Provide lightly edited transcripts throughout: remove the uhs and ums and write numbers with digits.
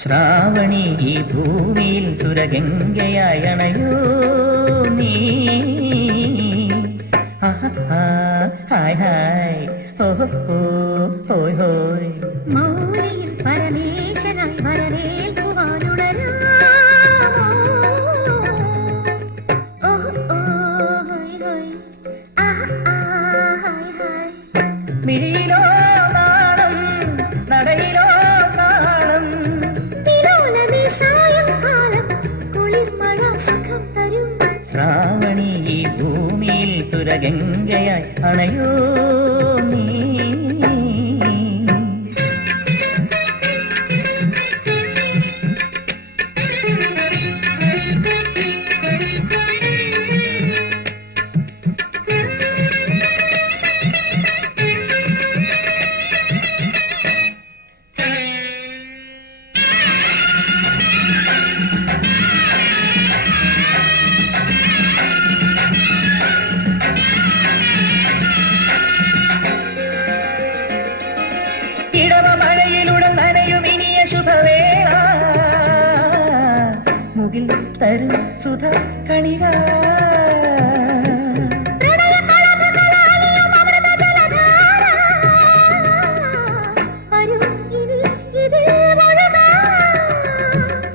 ശ്രാവണി ഈ ഭൂമിയിൽ സുരഗംഗയായി അണയോ നീ. ഹായ് ഹായ് ഓഹോ ഹോയ് ഹോയ്. മൗലിയിൽ പരമേശനായി വരവേൽക്കുവാനുണരാമോ. മിഴിയിലോ നാണം നടയിലോ നാണം. വിലോലമേ സായംകാലം കുളിർമഴ സുഖം തരും. ശ്രാവണി ഈ ഭൂമിയിൽ സുരഗംഗയായി അണയോ നീ. ഇടവമഴയിലുടൻ നനയും ഇനിയ ശുഭവേള. മുകിൽ തരും സുധ കണിക.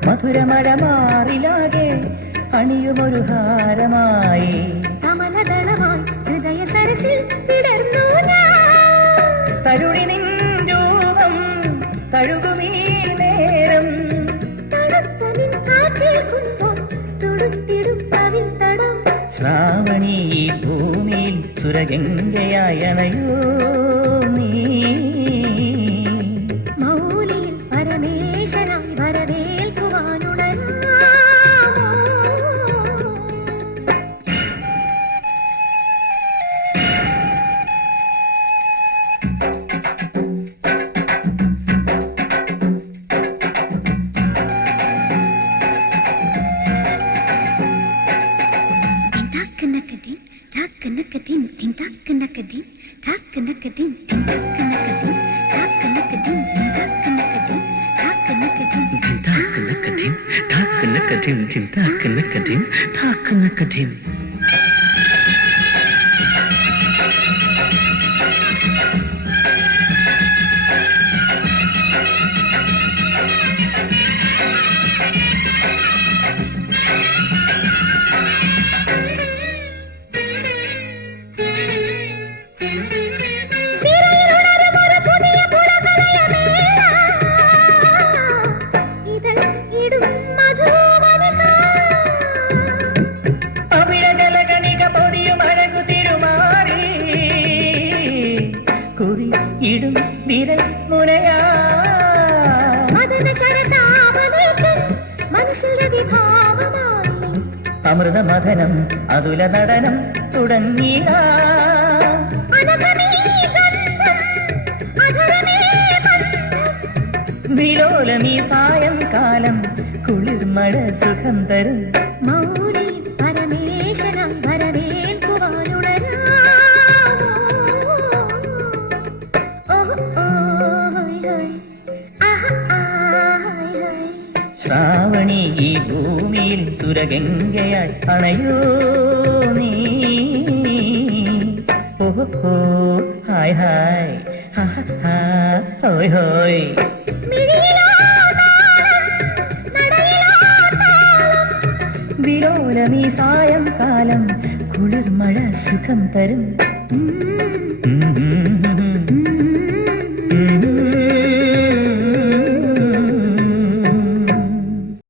മധുരമഴ മാറിലാകെ അണിയുമൊരു ഹാരമായി. കമലദളമായി ഹൃദയ സരസിൽ വിടർന്നു ഞാൻ. തരുണി നിൻ രൂപം തഴുകുമീ നേരം. തണുത്ത നിൻ കാറ്റിൽ കുന്തം തുടുത്തിടും തവിൽ തടം. ശ്രാവണി ഈ ഭൂമിയിൽ സുരഗംഗയായി അണയോ നീ. മൗലിയിൽ പരമേശനായി വരവേൽക്കുവാനുണരാമോ. ഇടും വിരൽ മുനയാ. അമൃതമഥനം അതുല നടനം തുടങ്ങിയ. വിലോലമീ സായംകാലം കുളിർമഴ സുഖം തരും. മൗലി പരമേശനായി വരവേൽക്കുവാനുണരാമോ. ശ്രാവണി ഈ ഭൂമിയിൽ സുരഗംഗയായി അണയോ നീ. ഓഹോ ഹായ് ഹായ് ഹോയ് ഹോയ്. വിലോലമീ സായംകാലം കുളിർമഴ സുഖം തരും.